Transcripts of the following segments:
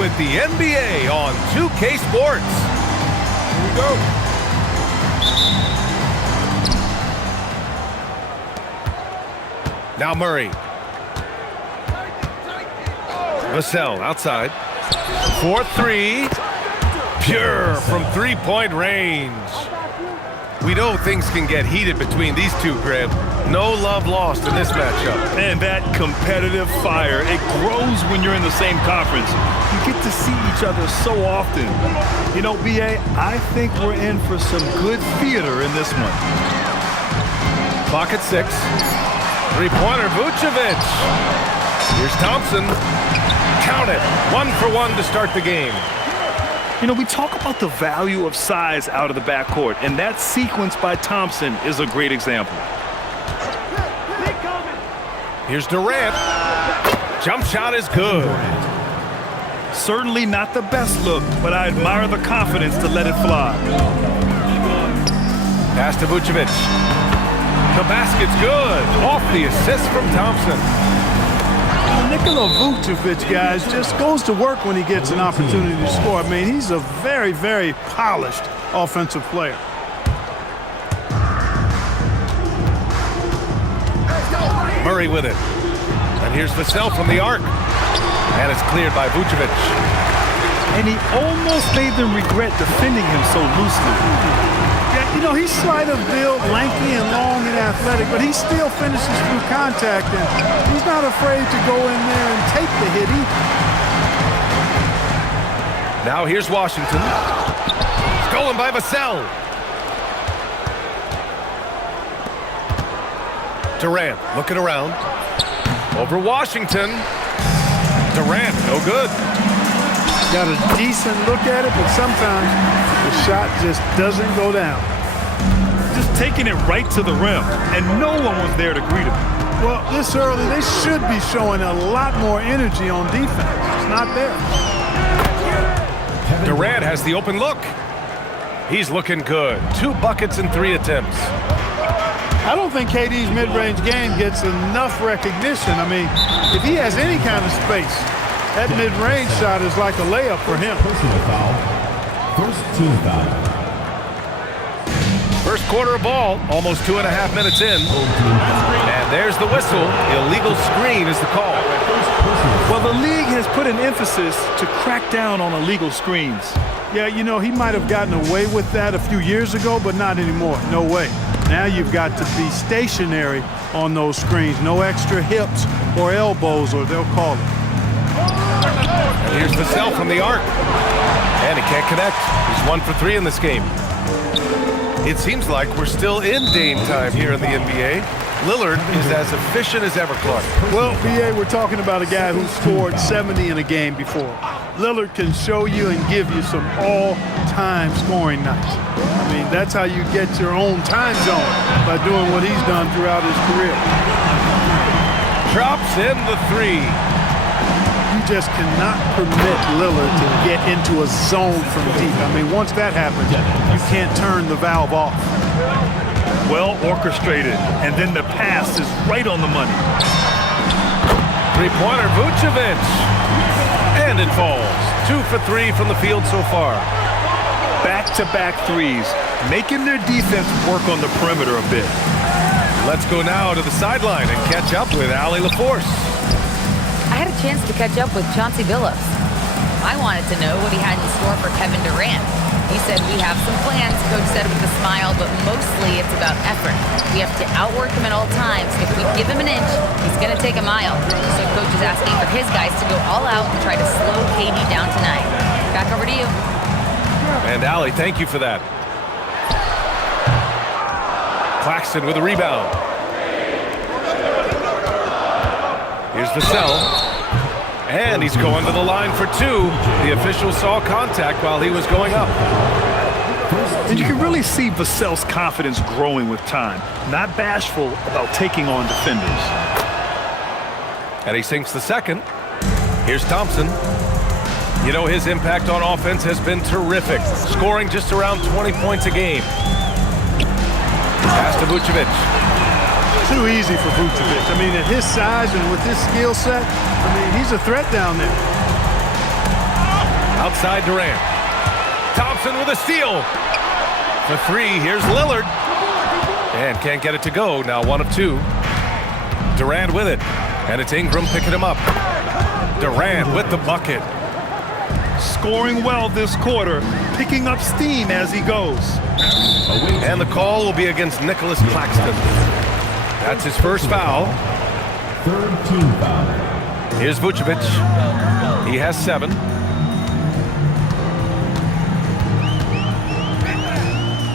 with the NBA on 2K Sports. Here we go. Now Murray. Vassell outside. 4-3. Pure from three-point range. We know things can get heated between these two, Graham. No love lost in this matchup. And that competitive fire, it grows when you're in the same conference. You get to see each other so often. You know, B.A., I think we're in for some good theater in this one. Clock at 6. Three-pointer, Vucevic. Here's Thompson. Count it. 1 for 1 to start the game. You know, we talk about the value of size out of the backcourt, and that sequence by Thompson is a great example. Here's Durant. Jump shot is good. Certainly not the best look, but I admire the confidence to let it fly. Pass to Vucevic. The basket's good. Off the assist from Thompson. Nikola Vucevic, guys, just goes to work when he gets an opportunity to score. I mean, he's a very, very polished offensive player. Murray with it. And here's Vassell from the arc. And it's cleared by Vucevic. And he almost made them regret defending him so loosely. Yeah, you know, he's slight of build, lanky and long and athletic, but he still finishes through contact, and he's not afraid to go in there and take the hit either. Now here's Washington. Stolen by Vassell. Durant looking around. Over Washington. Durant, no good. Got a decent look at it, but sometimes the shot just doesn't go down. Just taking it right to the rim, and no one was there to greet him. Well, this early, they should be showing a lot more energy on defense. It's not there. Durant has the open look. He's looking good. 2 buckets in 3 attempts. I don't think KD's mid-range game gets enough recognition. I mean, if he has any kind of space, that mid-range shot is like a layup for him. Personal foul. First team foul. First quarter of ball, almost 2.5 minutes in. And there's the whistle. Illegal screen is the call. Well, the league has put an emphasis to crack down on illegal screens. Yeah, you know, he might have gotten away with that a few years ago, but not anymore. No way. Now you've got to be stationary on those screens. No extra hips or elbows, or they'll call it. And here's Vassell from the arc. And he can't connect. He's 1 for 3 in this game. It seems like we're still in Dame time here in the NBA. Lillard is as efficient as ever, Clark. Well, B.A., we're talking about a guy who scored 70 in a game before. Lillard can show you and give you some all-time scoring nights. I mean, that's how you get your own time zone, by doing what he's done throughout his career. Drops in the 3. You just cannot permit Lillard to get into a zone from deep. I mean, once that happens, you can't turn the valve off. Well orchestrated, and then the pass is right on the money. Three-pointer, Vucevic. And it falls. 2 for 3 from the field so far. Back-to-back threes, making their defense work on the perimeter a bit. Let's go now to the sideline and catch up with Allie LaForce. I had a chance to catch up with Chauncey Billups. I wanted to know what he had in store for Kevin Durant. He said, we have some plans, Coach said with a smile, but mostly it's about effort. We have to outwork him at all times. If we give him an inch, he's going to take a mile. So Coach is asking for his guys to go all out and try to slow KD down tonight. Back over to you. And Allie, thank you for that. Claxton with a rebound. Here's Vassell. And he's going to the line for 2. The official saw contact while he was going up. And you can really see Vassell's confidence growing with time. Not bashful about taking on defenders. And he sinks the second. Here's Thompson. You know, his impact on offense has been terrific, scoring just around 20 points a game. Pass to Vucevic. Too easy for Vucevic. I mean, at his size and with his skill set, I mean, he's a threat down there. Outside Durant. Thompson with a steal. For three, here's Lillard. And can't get it to go. Now 1 of 2. Durant with it. And it's Ingram picking him up. Durant with the bucket. Scoring well this quarter, picking up steam as he goes. And the call will be against Nicholas Claxton. That's his first foul. Third team foul. Here's Vucevic. He has 7.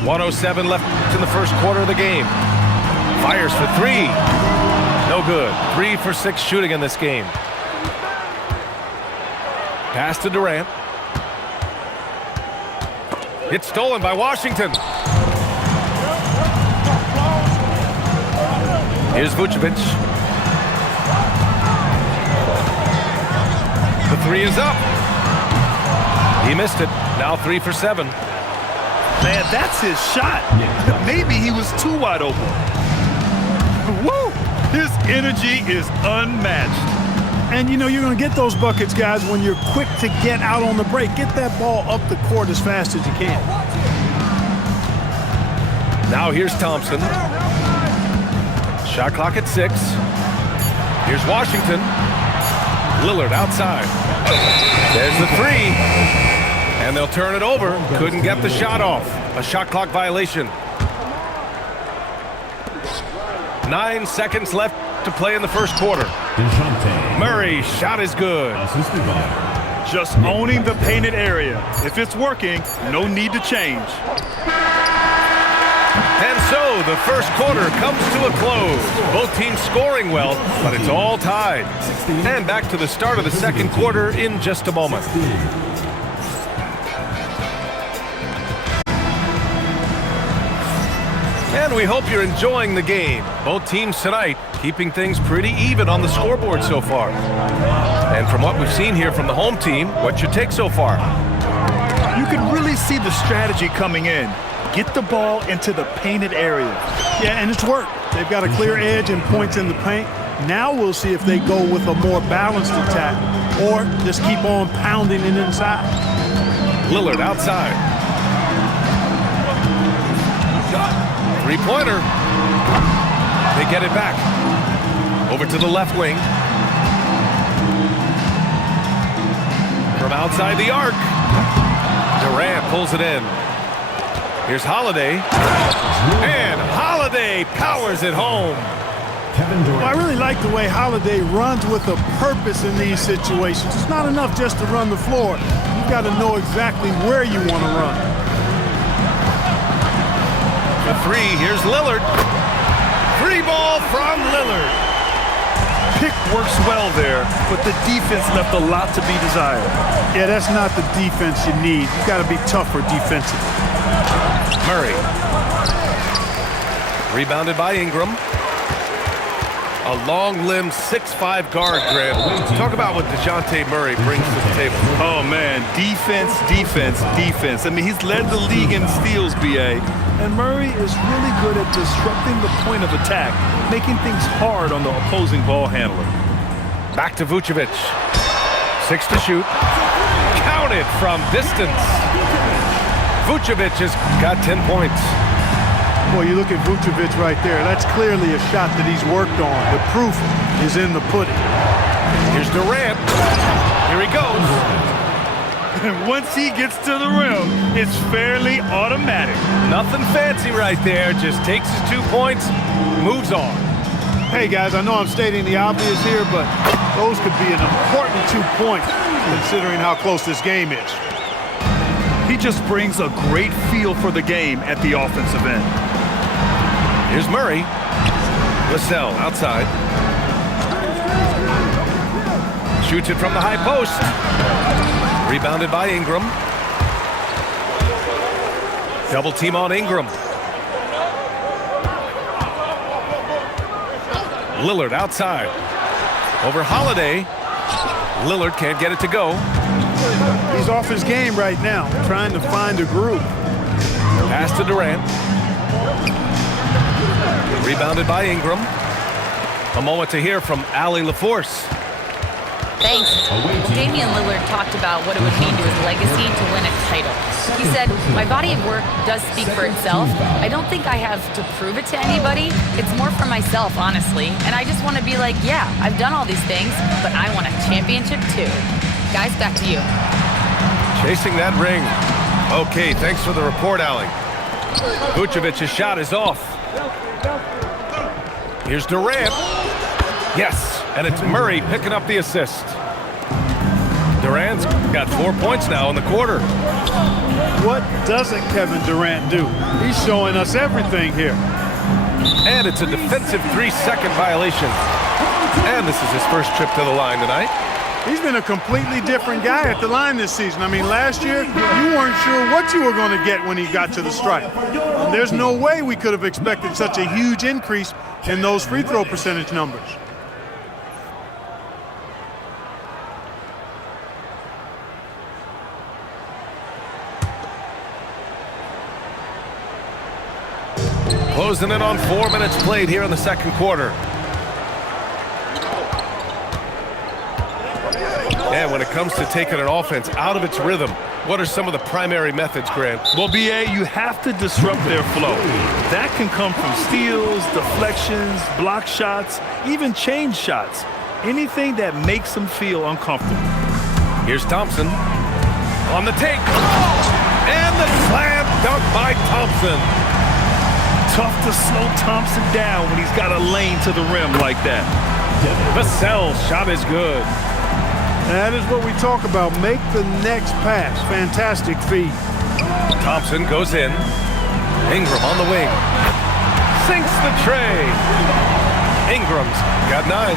.107 left in the first quarter of the game. Fires for 3. No good. 3 for 6 shooting in this game. Pass to Durant. It's stolen by Washington. Here's Vucevic. The 3 is up. He missed it. Now 3 for 7. Man, that's his shot. Maybe he was too wide open. Woo! His energy is unmatched. And, you know, you're going to get those buckets, guys, when you're quick to get out on the break. Get that ball up the court as fast as you can. Now here's Thompson. Shot clock at 6. Here's Washington. Lillard outside. There's the 3. And they'll turn it over. Couldn't get the shot off. A shot clock violation. 9 seconds left to play in the first quarter. Murray's shot is good. Just owning the painted area. If it's working, no need to change. And so the first quarter comes to a close. Both teams scoring well, but it's all tied. And back to the start of the second quarter in just a moment. And we hope you're enjoying the game. Both teams tonight keeping things pretty even on the scoreboard so far. And from what we've seen here from the home team, what's your take so far? You can really see the strategy coming in. Get the ball into the painted area. Yeah, and it's worked. They've got a clear edge and points in the paint. Now we'll see if they go with a more balanced attack or just keep on pounding it inside. Lillard outside. Three-pointer. They get it back. Over to the left wing. From outside the arc. Durant pulls it in. Here's Holiday. And Holiday powers it home. Well, I really like the way Holiday runs with a purpose in these situations. It's not enough just to run the floor. You've got to know exactly where you want to run. For 3, here's Lillard. 3 ball from Lillard. Pick works well there, but the defense left a lot to be desired. Yeah, that's not the defense you need. You've got to be tougher defensively. Murray. Rebounded by Ingram. A long-limbed 6'5" guard, Grant. Talk about what DeJounte Murray brings to the table. Oh, man, defense, defense, defense. I mean, he's led the league in steals, B.A., and Murray is really good at disrupting the point of attack, making things hard on the opposing ball handler. Back to Vucevic. 6 to shoot. Counted from distance. Vucevic has got 10 points. Boy, you look at Vucevic right there. That's clearly a shot that he's worked on. The proof is in the pudding. Here's Durant. Here he goes. And once he gets to the rim, it's fairly automatic. Nothing fancy right there. Just takes his 2 points, moves on. Hey, guys, I know I'm stating the obvious here, but those could be an important 2 points considering how close this game is. He just brings a great feel for the game at the offensive end. Here's Murray. Vassell outside. Shoots it from the high post. Rebounded by Ingram. Double team on Ingram. Lillard outside. Over Holiday. Lillard can't get it to go. He's off his game right now, trying to find a groove. Pass to Durant. Rebounded by Ingram. A moment to hear from Allie LaForce. Thanks. Damian Lillard talked about what it would mean to his legacy to win a title. He said, "My body of work does speak for itself. I don't think I have to prove it to anybody. It's more for myself, honestly. And I just want to be like, yeah, I've done all these things, but I want a championship too." Guys, back to you. Chasing that ring. Okay, thanks for the report, Allie. Vucevic's shot is off. Here's Durant. Yes, and it's Murray picking up the assist. Durant's got 4 points now in the quarter. What doesn't Kevin Durant do? He's showing us everything here. And it's a defensive 3-second violation. And this is his first trip to the line tonight. He's been a completely different guy at the line this season. I mean, last year, you weren't sure what you were going to get when he got to the stripe. And there's no way we could have expected such a huge increase in those free throw percentage numbers. Closing in on 4 minutes played here in the second quarter. And when it comes to taking an offense out of its rhythm, what are some of the primary methods, Grant? Well, BA, you have to disrupt their flow. That can come from steals, deflections, block shots, even change shots. Anything that makes them feel uncomfortable. Here's Thompson on the take. And the slam dunk by Thompson. Tough to slow Thompson down when he's got a lane to the rim like that. Vassell's shot is good. That is what we talk about. Make the next pass. Fantastic feed. Thompson goes in. Ingram on the wing. Sinks the tray. Ingram's got 9.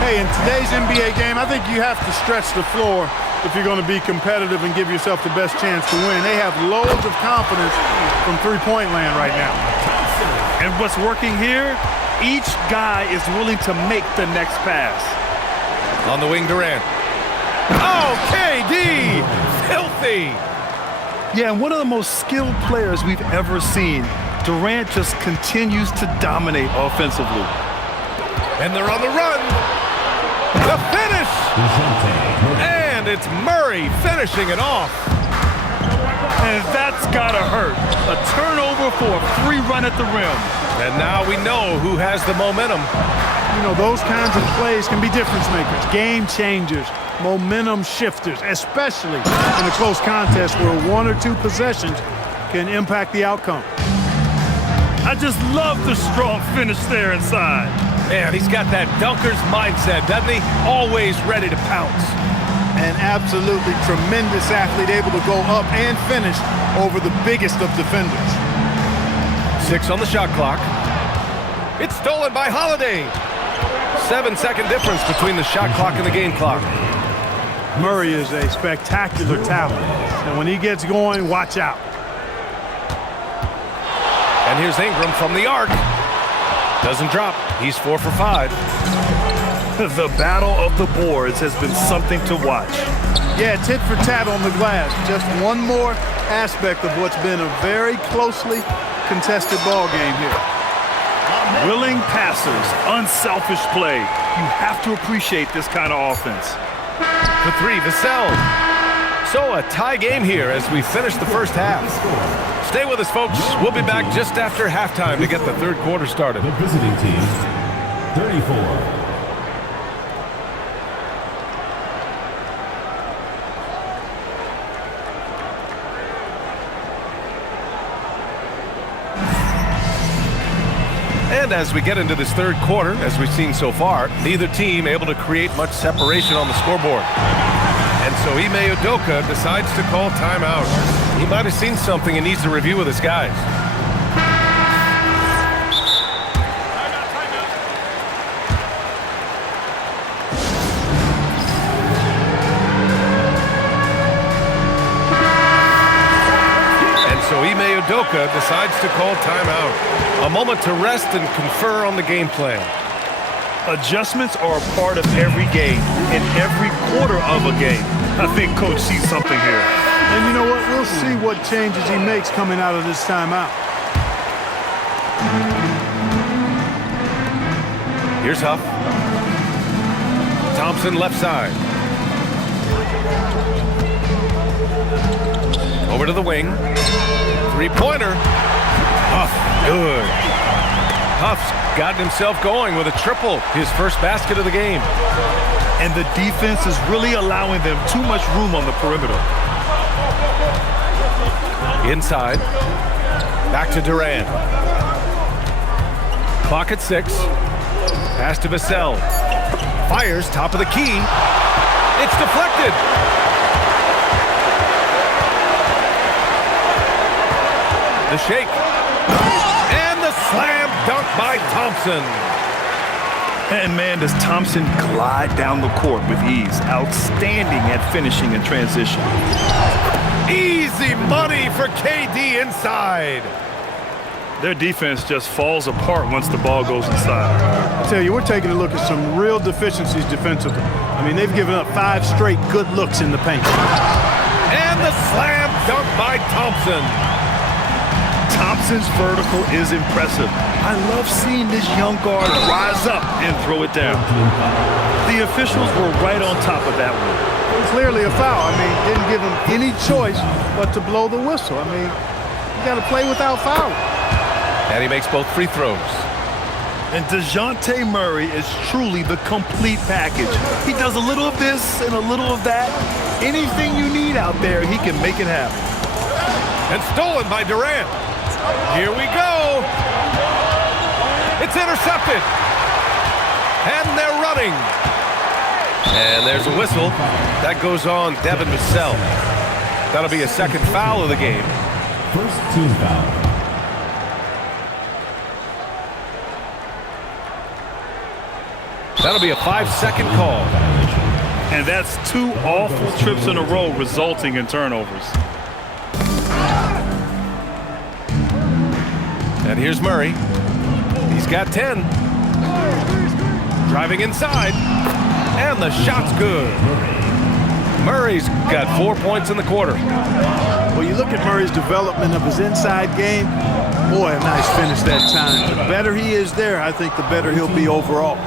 Hey, in today's NBA game, I think you have to stretch the floor if you're going to be competitive and give yourself the best chance to win. They have loads of confidence from three-point land right now. And what's working here, each guy is willing to make the next pass. On the wing, Durant. Oh, KD! Filthy! Yeah, and one of the most skilled players we've ever seen. Durant just continues to dominate offensively. And they're on the run. The finish! And it's Murray finishing it off. And that's gotta hurt. A turnover for a free run at the rim. And now we know who has the momentum. You know, those kinds of plays can be difference makers, game changers, momentum shifters, especially in a close contest where 1 or 2 possessions can impact the outcome. I just love the strong finish there inside. Man, he's got that dunker's mindset, doesn't he? Always ready to pounce. An absolutely tremendous athlete, able to go up and finish over the biggest of defenders. 6 on the shot clock. It's stolen by Holiday. 7-second difference between the shot clock and the game clock. Murray is a spectacular talent, and when he gets going, watch out. And here's Ingram from the arc. Doesn't drop. He's 4 for 5. The battle of the boards has been something to watch. Yeah, tit for tat on the glass. Just one more aspect of what's been a very closely contested ball game here. Willing passers, unselfish play. You have to appreciate this kind of offense. For 3, Vassell. So a tie game here as we finish the first half. Stay with us, folks. We'll be back just after halftime to get the third quarter started. The visiting team, 34. And as we get into this third quarter, as we've seen so far, neither team able to create much separation on the scoreboard. And so Ime Udoka decides to call timeout. He might have seen something and needs to review with his guys. And so Ime Udoka decides to call timeout. A moment to rest and confer on the game plan. Adjustments are a part of every game, in every quarter of a game. I think Coach sees something here. And you know what? We'll see what changes he makes coming out of this timeout. Here's Huff. Thompson left side. Over to the wing. Three-pointer. Huff, good. Huff's gotten himself going with a triple, his first basket of the game. And the defense is really allowing them too much room on the perimeter. Inside. Back to Durant. Clock at 6. Pass to Vassell. Fires, top of the key. It's deflected. The shake. And the slam dunk by Thompson. And man, does Thompson glide down the court with ease. Outstanding at finishing in transition. Easy money for KD inside. Their defense just falls apart once the ball goes inside. I tell you, we're taking a look at some real deficiencies defensively. I mean, they've given up 5 straight good looks in the paint. And the slam dunk by Thompson. Thompson's vertical is impressive. I love seeing this young guard rise up and throw it down. The officials were right on top of that one. Clearly a foul. I mean, didn't give him any choice but to blow the whistle. I mean, you got to play without fouling. And he makes both free throws. And DeJounte Murray is truly the complete package. He does a little of this and a little of that. Anything you need out there, he can make it happen. And stolen by Durant. Here we go. It's intercepted. And they're running. And there's a whistle. That goes on Devin Vassell. That'll be a second foul of the game. First team foul. That'll be a 5-second call. And that's 2 awful trips in a row resulting in turnovers. And here's Murray. He's got 10. Driving inside. And the shot's good. Murray's got 4 points in the quarter. Well, you look at Murray's development of his inside game. Boy, a nice finish that time. The better he is there, I think the better he'll be overall.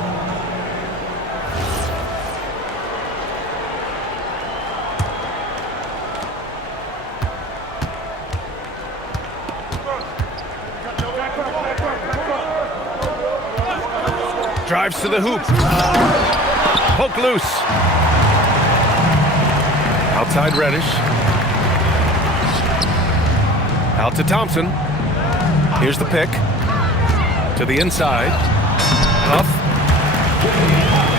Drives to the hoop. Poke loose. Outside Reddish. Out to Thompson. Here's the pick. To the inside. Huff.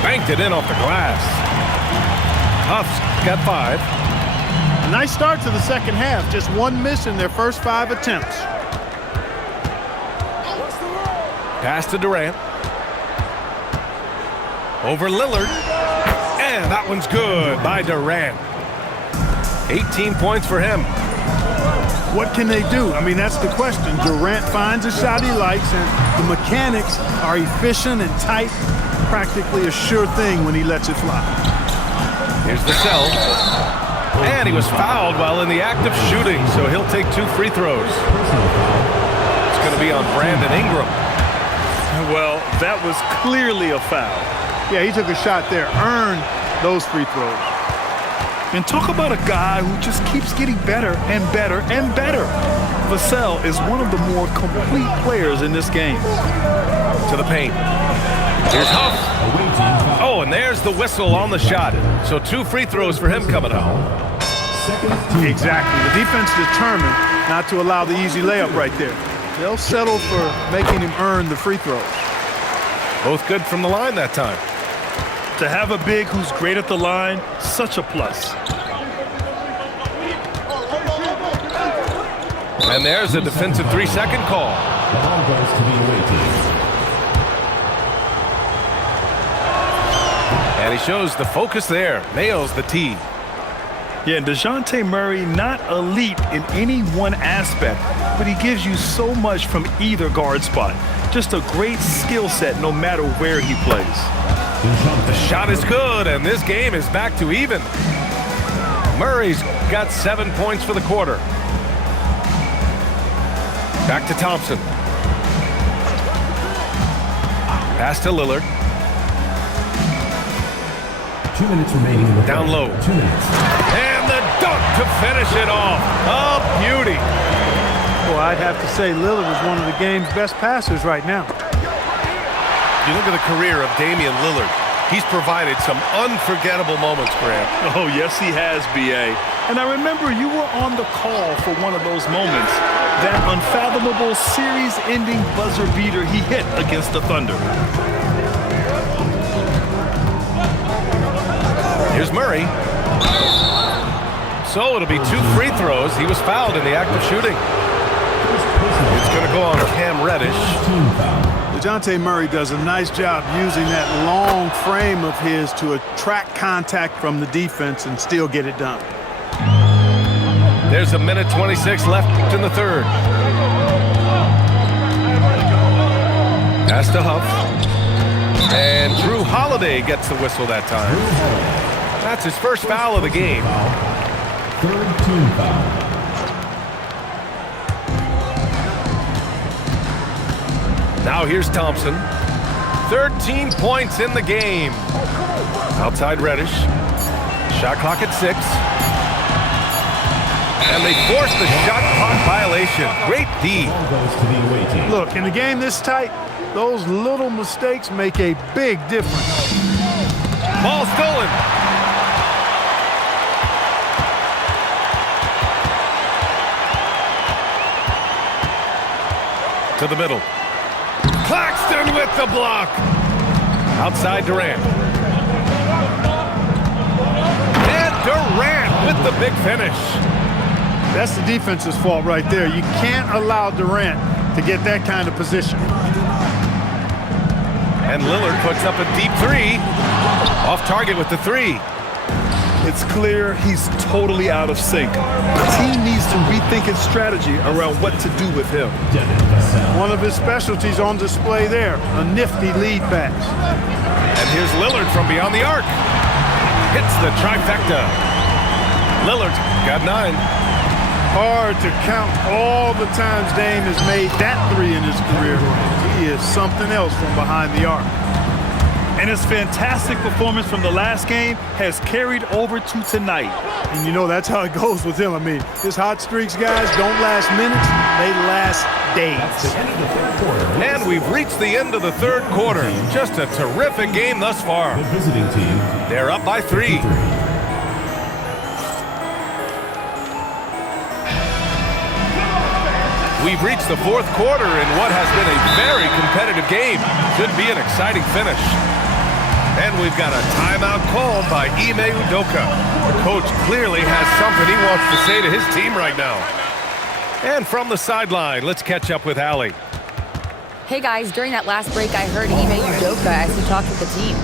Banked it in off the glass. Huff's got 5. A nice start to the second half. Just 1 miss in their first 5 attempts. Pass to Durant. Over Lillard. And that one's good by Durant. 18 points for him. What can they do? I mean, that's the question. Durant finds a shot he likes, and the mechanics are efficient and tight. Practically a sure thing when he lets it fly. Here's Vassell. And he was fouled while in the act of shooting, so he'll take 2 free throws. It's going to be on Brandon Ingram. Well, that was clearly a foul. Yeah, he took a shot there, earned those free throws. And talk about a guy who just keeps getting better and better and better. Vassell is one of the more complete players in this game. To the paint. Here's Huff. Oh, and there's the whistle on the shot. So 2 free throws for him coming up. Exactly. The defense determined not to allow the easy layup right there. They'll settle for making him earn the free throws. Both good from the line that time. To have a big who's great at the line, such a plus. And there's a defensive 3-second call. The ball goes to the away team. And he shows the focus there. Nails the tee. Yeah, DeJounte Murray, not elite in any one aspect, but he gives you so much from either guard spot. Just a great skill set no matter where he plays. The shot is good, and this game is back to even. Murray's got 7 points for the quarter. Back to Thompson. Pass to Lillard. 2 minutes remaining in the Down third. low. 2 minutes. And the dunk to finish it off. A beauty. Well, I'd have to say Lillard is one of the game's best passers right now. You look at the career of Damian Lillard. He's provided some unforgettable moments, Grant. Oh, yes, he has, B.A. And I remember you were on the call for one of those moments, that unfathomable series-ending buzzer beater he hit against the Thunder. Here's Murray. So it'll be 2 free throws. He was fouled in the act of shooting. It's going to go on Cam Reddish. Team foul. DeJounte Murray does a nice job using that long frame of his to attract contact from the defense and still get it done. There's a minute 26 left in the third. Pass to Huff. And Drew Holiday gets the whistle that time. That's his first foul of the game. Third team foul. Now here's Thompson. 13 points in the game. Outside Reddish. Shot clock at 6. And they force the shot clock violation. Great D. Ball goes to the away team. Look, in a game this tight, those little mistakes make a big difference. Ball stolen. To the middle. Claxton with the block. Outside Durant. And Durant with the big finish. That's the defense's fault right there. You can't allow Durant to get that kind of position. And Lillard puts up a deep 3. Off target with the 3. It's clear he's totally out of sync. The team needs to rethink its strategy around what to do with him. One of his specialties on display there, a nifty lead pass. And here's Lillard from beyond the arc. Hits the trifecta. Lillard got 9. Hard to count all the times Dame has made that 3 in his career. He is something else from behind the arc. And his fantastic performance from the last game has carried over to tonight. And you know that's how it goes with him. I mean, his hot streaks, guys, don't last minutes, they last days. End of the third quarter. And we've reached the end of the third quarter. Just a terrific game thus far. The visiting team. They're up by 3. We've reached the fourth quarter in what has been a very competitive game. Should be an exciting finish. And we've got a timeout called by Ime Udoka. The coach clearly has something he wants to say to his team right now. And from the sideline, let's catch up with Allie. Hey guys, during that last break, I heard Ime Udoka as he talked with the team.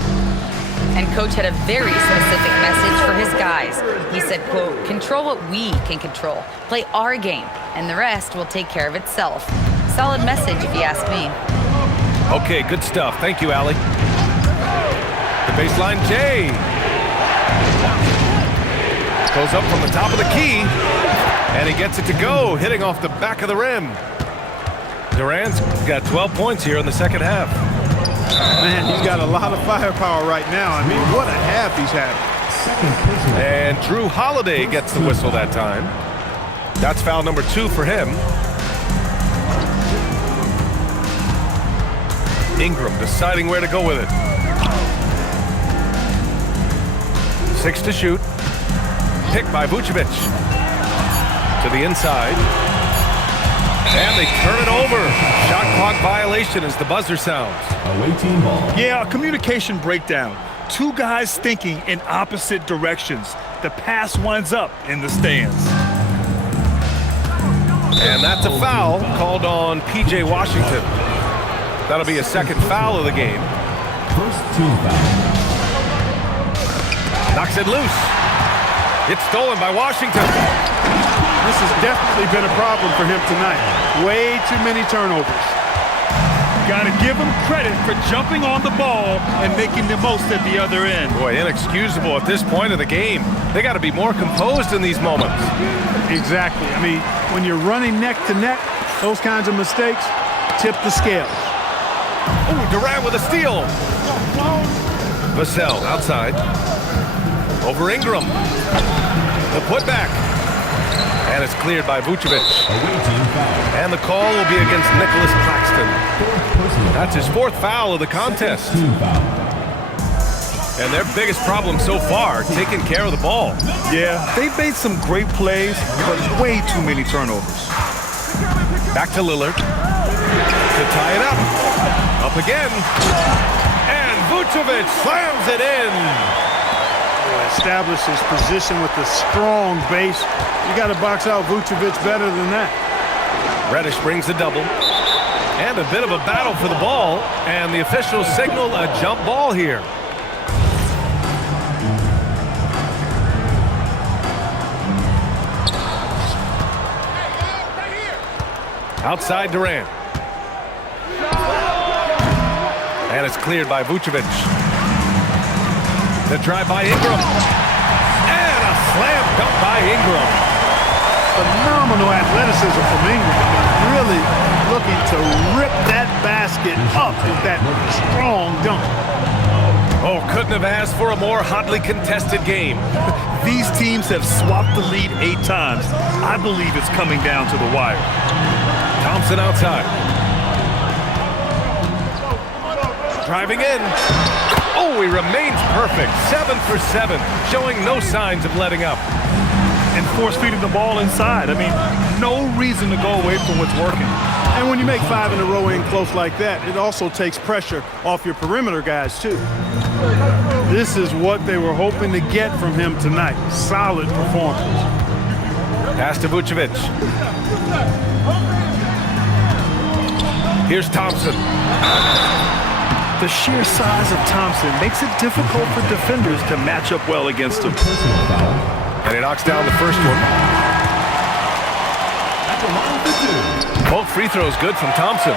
And coach had a very specific message for his guys. He said, quote, control what we can control. Play our game, and the rest will take care of itself. Solid message if you ask me. Okay, good stuff. Thank you, Allie. The baseline, Jay. Goes up from the top of the key, and he gets it to go, hitting off the back of the rim. Durant's got 12 points here in the second half. Man, he's got a lot of firepower right now. I mean, what a half he's having. And Drew Holiday gets the whistle that time. That's foul number 2 for him. Ingram deciding where to go with it. 6 to shoot. Picked by Vucevic. To the inside. And they turn it over. Shot clock violation as the buzzer sounds. Away team ball. Yeah, a communication breakdown. 2 guys thinking in opposite directions. The pass winds up in the stands. And that's a foul called on P.J. Washington. That'll be a second foul of the game. First team foul. Knocks it loose. It's stolen by Washington. This has definitely been a problem for him tonight. Way too many turnovers. Got to give him credit for jumping on the ball and making the most at the other end. Boy, inexcusable at this point of the game. They got to be more composed in these moments. Exactly. I mean, when you're running neck to neck, those kinds of mistakes tip the scale. Oh, Durant with a steal. Vassell outside. Over Ingram. The putback. And it's cleared by Vucevic. Away team foul. And the call will be against Nicholas Claxton. Fourth personal. That's his fourth foul of the contest. Team foul. And their biggest problem so far, taking care of the ball. Yeah, they've made some great plays, but way too many turnovers. Back to Lillard. To tie it up. Up again. And Vucevic slams it in. Establishes position with a strong base. You got to box out Vucevic better than that. Reddish brings the double. And a bit of a battle for the ball. And the officials signal a jump ball here. Outside Durant. And it's cleared by Vucevic. The drive by Ingram. And a slam dunk by Ingram. Phenomenal athleticism from Ingram. I mean, really looking to rip that basket up with that strong dunk. Oh, couldn't have asked for a more hotly contested game. These teams have swapped the lead 8 times. I believe it's coming down to the wire. Thompson outside. Driving in. Oh, he remains perfect. 7 for 7, showing no signs of letting up. And force-feeding the ball inside. I mean, no reason to go away from what's working. And when you make 5 in a row in close like that, it also takes pressure off your perimeter guys, too. This is what they were hoping to get from him tonight. Solid performance. Pass to Vucevic. Here's Thompson. The sheer size of Thompson makes it difficult for defenders to match up well against him. Personal foul. And he knocks down the first one. At the line for 2. Both free throws good from Thompson.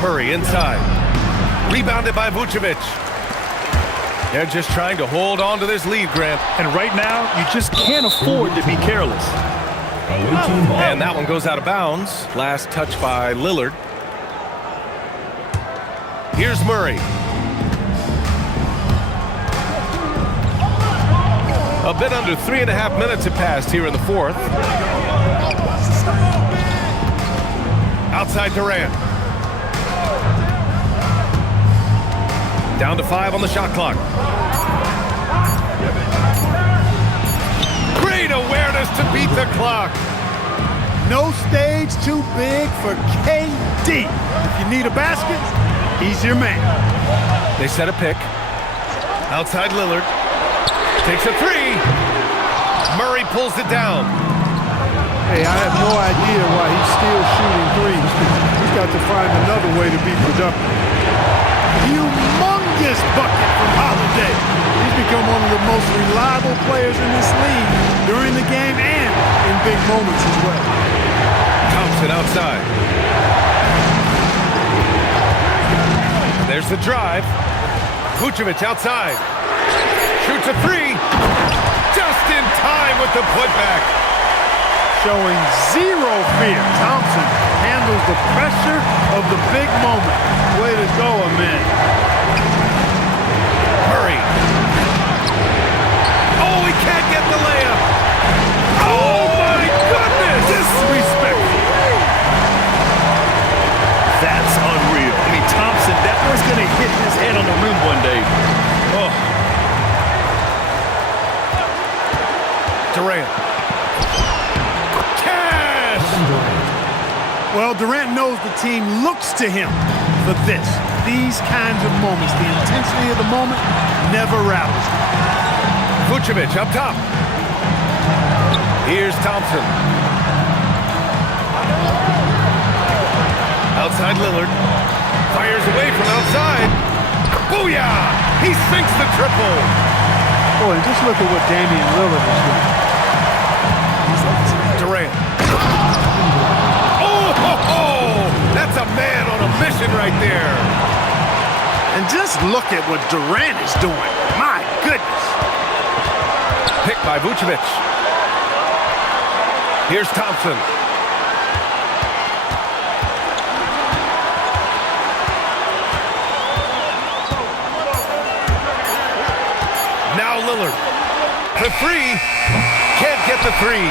Murray inside. Rebounded by Vucevic. They're just trying to hold on to this lead, Grant. And right now, you just can't afford to be careless. Away team ball. And that one goes out of bounds. Last touch by Lillard. Here's Murray. A bit under 3.5 minutes have passed here in the fourth. Outside Durant. Down to 5 on the shot clock. Great awareness to beat the clock. No stage too big for KD. If you need a basket, he's your man. They set a pick. Outside Lillard. Takes a 3. Murray pulls it down. Hey, I have no idea why he's still shooting threes. He's got to find another way to be productive. Humongous bucket from Holiday. He's become one of the most reliable players in this league during the game and in big moments as well. Thompson outside. There's the drive. Vucevic outside. Shoots a 3. Just in time with the putback. Showing zero fear. Thompson handles the pressure of the big moment. Way to go, man. Murray. Oh, he can't get the layup. Oh, my goodness. Disrespectful. That's unreal. I mean, Thompson, that one's going to hit his head on the rim one day. Oh. Durant. Cash! Well, Durant knows the team looks to him for this. These kinds of moments, the intensity of the moment, never rallies. Vucevic up top. Here's Thompson. Outside Lillard. Fires away from outside. Booyah! He sinks the triple. Boy, just look at what Damian Lillard is doing. Durant. Oh! That's a man on a mission right there. And just look at what Durant is doing. My goodness. Picked by Vucevic. Here's Thompson. Now Lillard. The three. Can't get the three.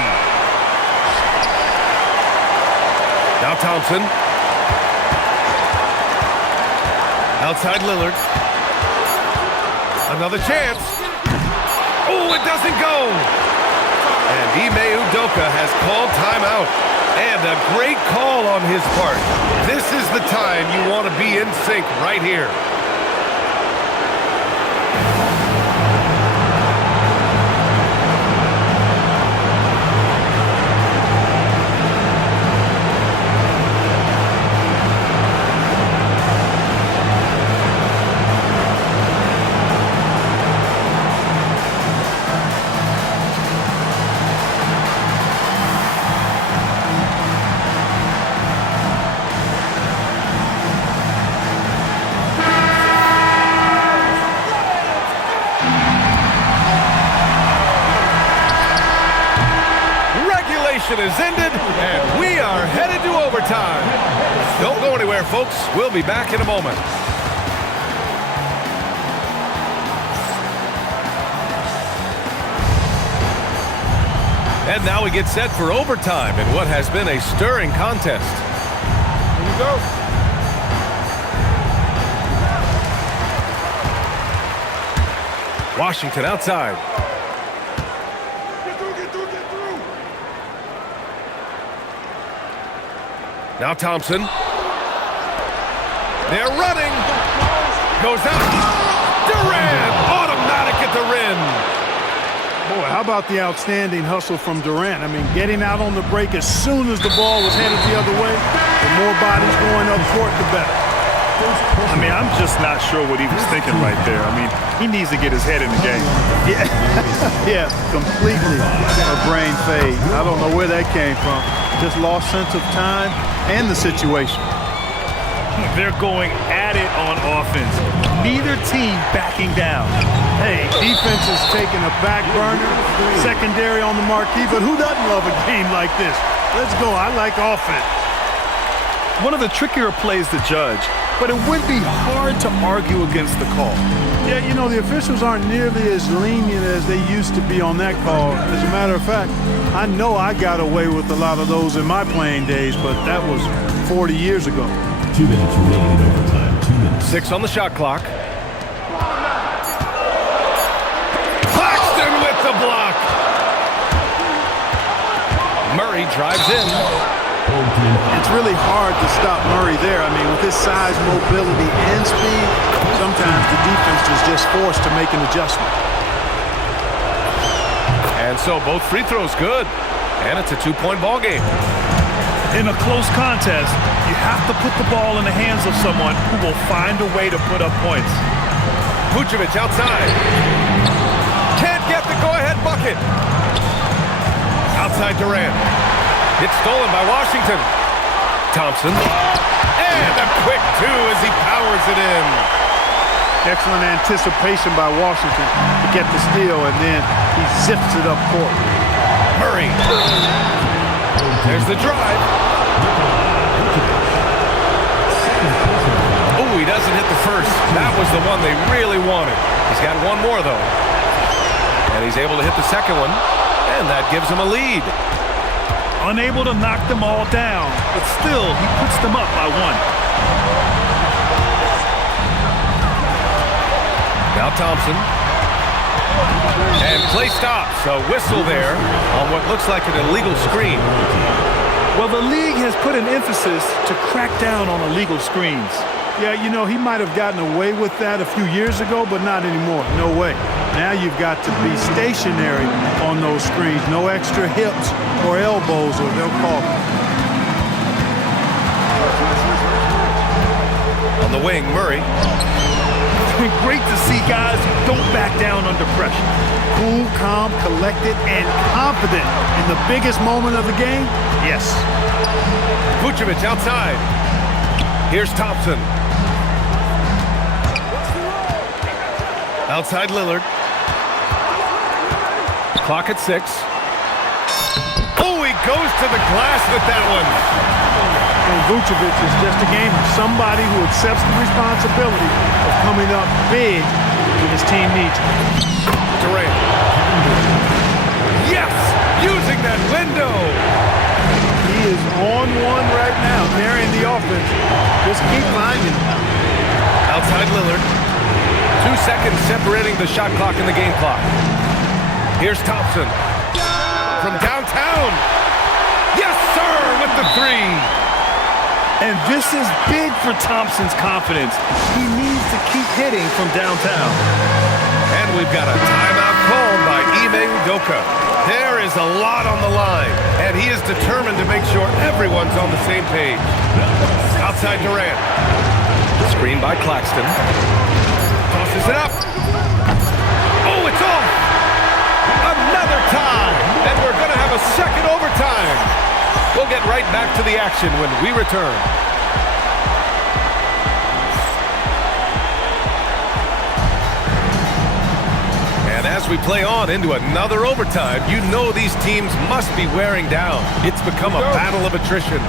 Now Thompson. Outside Lillard. Another chance. Oh, it doesn't go. And Ime Udoka has called timeout. And a great call on his part. This is the time you want to be in sync right here. Is ended, and we are headed to overtime. Don't go anywhere, folks. We'll be back in a moment. And now we get set for overtime in what has been a stirring contest. Here we go. Washington outside. Now Thompson. They're running. Goes out. Durant. Automatic at the rim. Boy, how about the outstanding hustle from Durant? I mean, getting out on the break as soon as the ball was headed the other way. The more bodies going up court, the better. I mean, I'm just not sure what he was thinking right there. I mean, he needs to get his head in the game. Yeah, yeah, completely a brain fade. I don't know where that came from. Just lost sense of time and the situation. They're going at it on offense. Neither team backing down. Hey, defense is taking a back burner, secondary on the marquee, but who doesn't love a game like this? Let's go. I like offense. One of the trickier plays to judge, but it would be hard to argue against the call. Yeah, you know, the officials aren't nearly as lenient as they used to be on that call. As a matter of fact, I know I got away with a lot of those in my playing days, but that was 40 years ago. 2 minutes remaining in overtime. 2 minutes. 6 on the shot clock. Claxton with the block. Murray drives in. It's really hard to stop Murray there. I mean, with his size, mobility, and speed, sometimes the defense is just forced to make an adjustment. And so both free throws good. And it's a 2-point ball game. In a close contest, you have to put the ball in the hands of someone who will find a way to put up points. Vucevic outside. Can't get the go-ahead bucket. Outside Durant. It's stolen by Washington. Thompson. And a quick two as he powers it in. Excellent anticipation by Washington to get the steal, and then he zips it up court. Murray. There's the drive. Oh, he doesn't hit the first. That was the one they really wanted. He's got one more, though. And he's able to hit the second one, and that gives him a lead. Unable to knock them all down, but still, he puts them up by one. Now Thompson. And play stops. A whistle there on what looks like an illegal screen. Well, the league has put an emphasis to crack down on illegal screens. Yeah, you know, he might have gotten away with that a few years ago, but not anymore. No way. Now you've got to be stationary on those screens. No extra hips or elbows, or they'll call it. On the wing, Murray. It's been great to see guys who don't back down under pressure. Cool, calm, collected, and confident in the biggest moment of the game? Yes. Vucevic outside. Here's Thompson. Outside Lillard. Clock at 6. Oh, he goes to the glass with that one. And Vucevic is just a gamer, somebody who accepts the responsibility of coming up big when his team needs him. Just keep finding them. Outside Lillard. 2 seconds separating the shot clock and the game clock. Here's Thompson. From downtown. Yes, sir, with the three. And this is big for Thompson's confidence. He needs to keep hitting from downtown. And we've got a timeout called by Ime Udoka. There is a lot on the line, and he is determined to make sure everyone's on the same page. Outside Durant. Screen by Claxton. Tosses it up. Oh, it's off. Another tie. And we're going to have a second overtime. We'll get right back to the action when we return. And as we play on into another overtime, you know these teams must be wearing down. It's become a battle of attrition.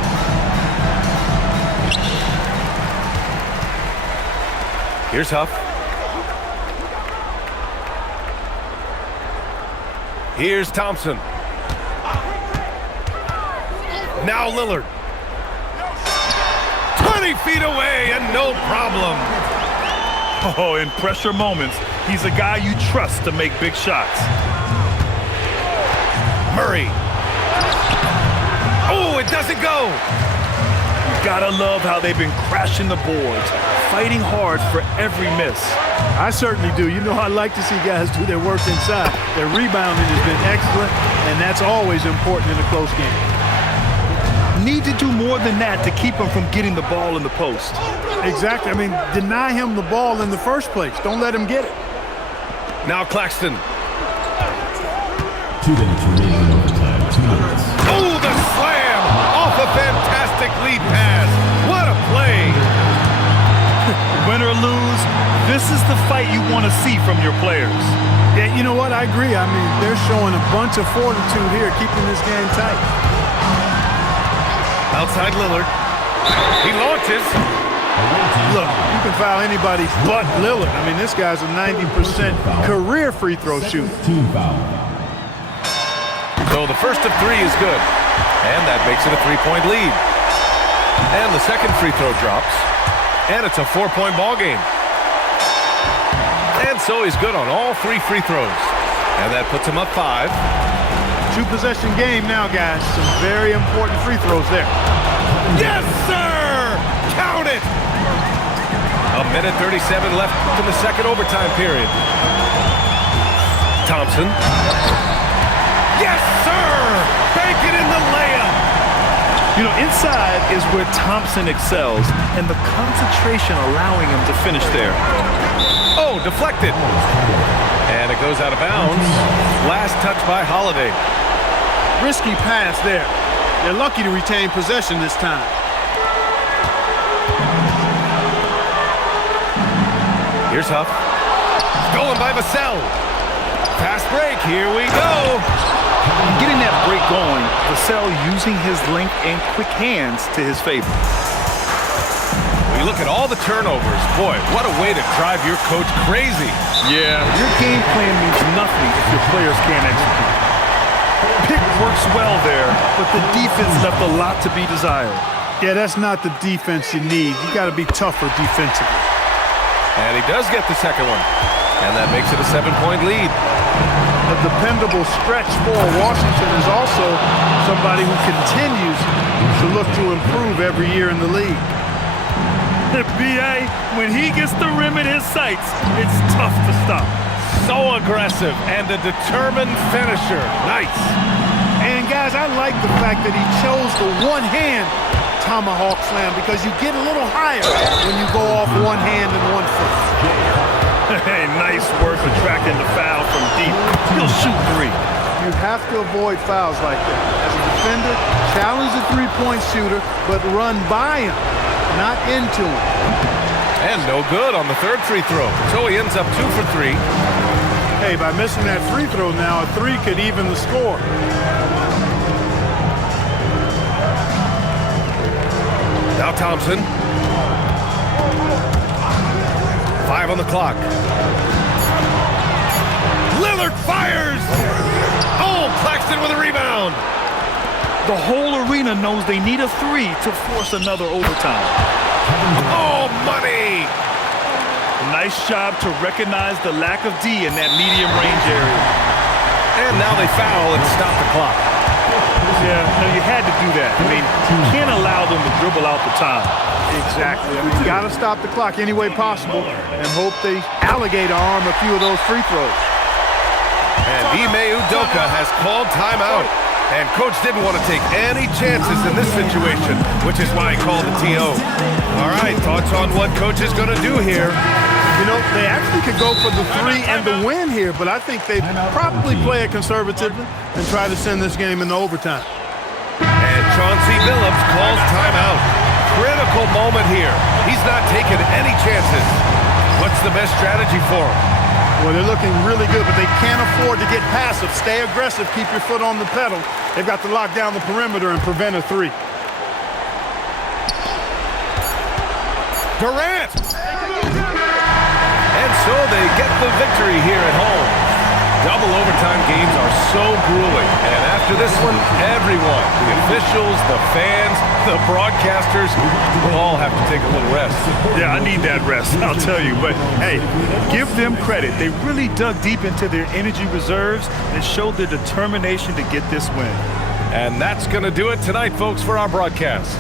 Here's Huff. Here's Thompson. Now Lillard. 20 feet away and no problem. Oh, in pressure moments, he's a guy you trust to make big shots. Murray. Oh, it doesn't go. You gotta love how they've been crashing the boards, fighting hard for every miss. I certainly do. You know, I like to see guys do their work inside. Their rebounding has been excellent, and that's always important in a close game. Need to do more than that to keep him from getting the ball in the post. Exactly. I mean, deny him the ball in the first place. Don't let him get it. Now Claxton. 2 minutes remaining in overtime. 2 minutes. Oh, the slam off a fantastic lead pass. What a play. Win or lose, this is the fight you want to see from your players. Yeah, you know what? I agree. I mean, they're showing a bunch of fortitude here, keeping this game tight. Outside Lillard. He launches. Look, you can foul anybody but Lillard. I mean, this guy's a 90% career free throw shooter. Team foul. So the first of three is good. And that makes it a 3-point lead. And the second free throw drops. And it's a 4-point ball game. And so he's good on all 3 free throws. And that puts him up 5. 2-possession game now, guys. Some very important free throws there. Yes, sir! Count it! A minute 37 left in the second overtime period. Thompson. Yes, sir! Bank it in the layup! You know, inside is where Thompson excels, and the concentration allowing him to finish there. Oh, deflected. And it goes out of bounds. Last touch by Holiday. Risky pass there. They're lucky to retain possession this time. Here's Huff. Stolen by Vassell. Fast break. Here we go. Getting that break going, Vassell using his length and quick hands to his favor. We look at all the turnovers. Boy, what a way to drive your coach crazy. Yeah, your game plan means nothing if your players can't execute. Pick works well there, but the defense left a lot to be desired. Yeah, that's not the defense you need. You got to be tougher defensively. And he does get the second one. And that makes it a 7-point lead. A dependable stretch for Washington is also somebody who continues to look to improve every year in the league. B.A., when he gets the rim in his sights, it's tough to stop. So aggressive and a determined finisher. Nice. And guys, I like the fact that he chose the one-hand tomahawk slam because you get a little higher when you go off one hand and one foot. Hey, nice work attracting the foul from deep. He'll shoot 3. You have to avoid fouls like that. As a defender, challenge the three-point shooter, but run by him, not into him. And no good on the third free throw. So he ends up 2 for 3. Hey, by missing that free throw now, a 3 could even the score. Now Thompson. 5 on the clock. Lillard fires! Oh, Claxton with a rebound. The whole arena knows they need a 3 to force another overtime. Oh, money! Nice job to recognize the lack of D in that medium range area. And now they foul and stop the clock. Yeah, no, you had to do that. I mean, you can't allow them to dribble out the time. Exactly. I mean, you got to stop the clock any way possible and hope they alligator arm a few of those free throws. And Ime Udoka has called timeout. And coach didn't want to take any chances in this situation, which is why he called the TO. All right, thoughts on what coach is going to do here? You know, they actually could go for the three and the win here, but I think they probably play it conservatively and try to send this game into overtime. And Chauncey Billups calls timeout. Critical moment here. He's not taking any chances. What's the best strategy for him? Well, they're looking really good, but they can't afford to get passive. Stay aggressive. Keep your foot on the pedal. They've got to lock down the perimeter and prevent a three. Durant! And so they get the victory here at home. Double overtime games are so grueling. And after this one, everyone, the officials, the fans, the broadcasters, will all have to take a little rest. Yeah, I need that rest, I'll tell you. But, hey, give them credit. They really dug deep into their energy reserves and showed their determination to get this win. And that's going to do it tonight, folks, for our broadcast.